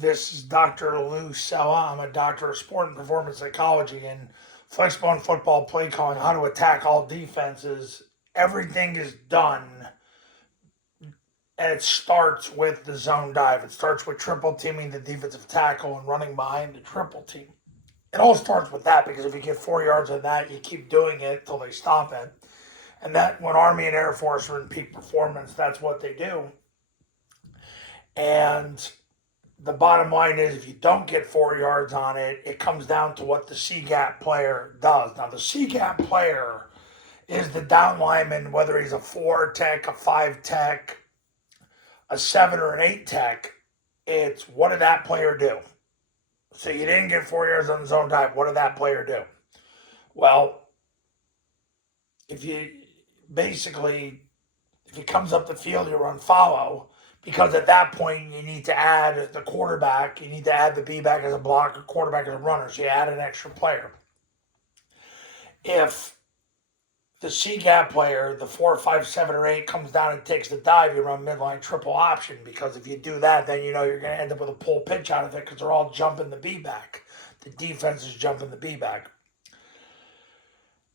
This is Dr. Lou Cella. I'm a doctor of sport and performance psychology and Flexbone Football Play Calling, how to attack all defenses. Everything is done, and it starts with the zone dive. It starts with triple teaming the defensive tackle and running behind the triple team. It all starts with that because if you get 4 yards on that, you keep doing it till they stop it. And that when Army and Air Force are in peak performance, that's what they do. And the bottom line is if you don't get 4 yards on it, it comes down to what the C-gap player does. Now, the C-gap player is the down lineman, whether he's a 4 tech, a 5 tech, a 7 or an 8 tech. It's what did that player do? So you didn't get 4 yards on the zone dive. What did that player do? Well, if he comes up the field, you run follow. Because at that point, you need to add the quarterback. You need to add the B-back as a blocker, quarterback as a runner. So you add an extra player. If the C-gap player, the 4, 5, 7, or 8, comes down and takes the dive, you run midline triple option. Because if you do that, then you know you're going to end up with a pull pitch out of it because they're all jumping the B-back. The defense is jumping the B-back.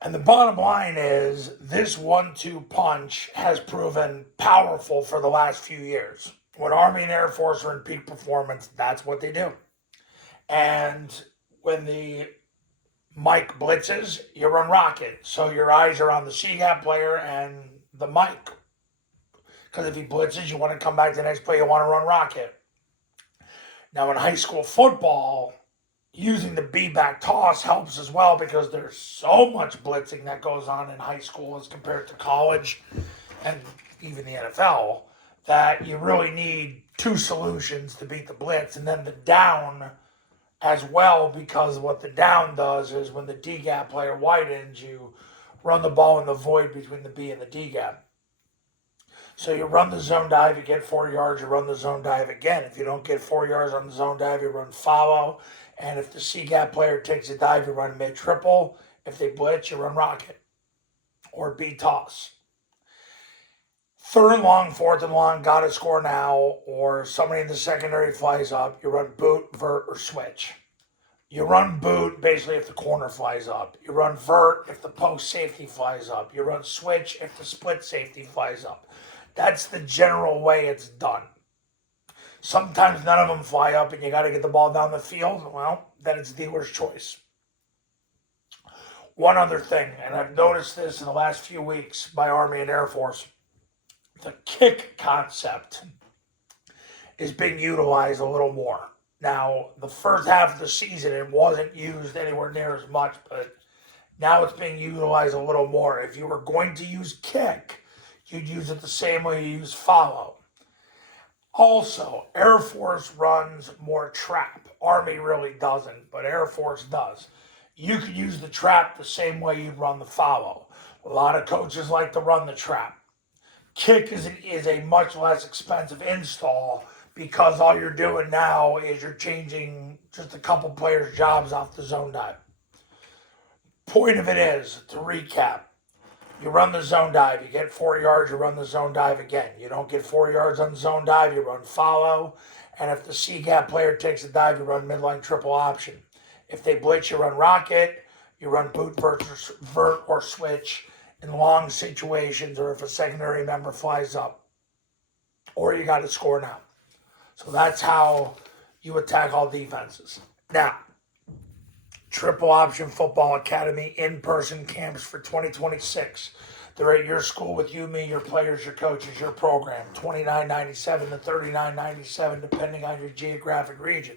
And the bottom line is this 1-2 punch has proven powerful for the last few years. When Army and Air Force are in peak performance, that's what they do. And when the Mike blitzes, you run rocket. So your eyes are on the C-gap player and the Mike. Because if he blitzes, you want to come back to the next play, you want to run rocket. Now in high school football, using the B-back toss helps as well because there's so much blitzing that goes on in high school as compared to college and even the NFL that you really need two solutions to beat the blitz. And then the down as well, because what the down does is when the D-gap player widens, you run the ball in the void between the B and the D-gap. So you run the zone dive, you get 4 yards, you run the zone dive again. If you don't get 4 yards on the zone dive, you run follow. And if the C-gap player takes a dive, you run mid-triple. If they blitz, you run rocket or B-toss. 3rd and long, 4th and long, got to score now, or somebody in the secondary flies up, you run boot, vert, or switch. You run boot basically if the corner flies up. You run vert if the post safety flies up. You run switch if the split safety flies up. That's the general way it's done. Sometimes none of them fly up and you got to get the ball down the field. Well, then it's dealer's choice. One other thing, and I've noticed this in the last few weeks by Army and Air Force, the kick concept is being utilized a little more. Now, the first half of the season, it wasn't used anywhere near as much, but now it's being utilized a little more. If you were going to use kick, you'd use it the same way you use follow. Also, Air Force runs more trap. Army really doesn't, but Air Force does. You could use the trap the same way you'd run the follow. A lot of coaches like to run the trap. Kick is a much less expensive install because all you're doing now is you're changing just a couple players' jobs off the zone dive. Point of it is, to recap, you run the zone dive, you get 4 yards, you run the zone dive again. You don't get 4 yards on the zone dive, you run follow. And if the C-gap player takes a dive, you run midline triple option. If they blitz, you run rocket, you run boot, vert, or switch in long situations, or if a secondary member flies up. Or you got to score now. So that's how you attack all defenses. Now, Triple Option Football Academy in-person camps for 2026. They're at your school with you, me, your players, your coaches, your program. $29.97 to $39.97 depending on your geographic region.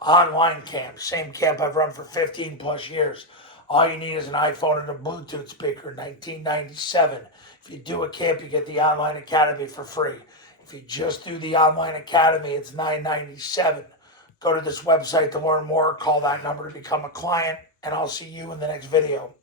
Online camp, same camp I've run for 15 plus years. All you need is an iPhone and a Bluetooth speaker, $19.97. If you do a camp, you get the online academy for free. If you just do the online academy, it's $9.97. Go to this website to learn more, call that number to become a client, and I'll see you in the next video.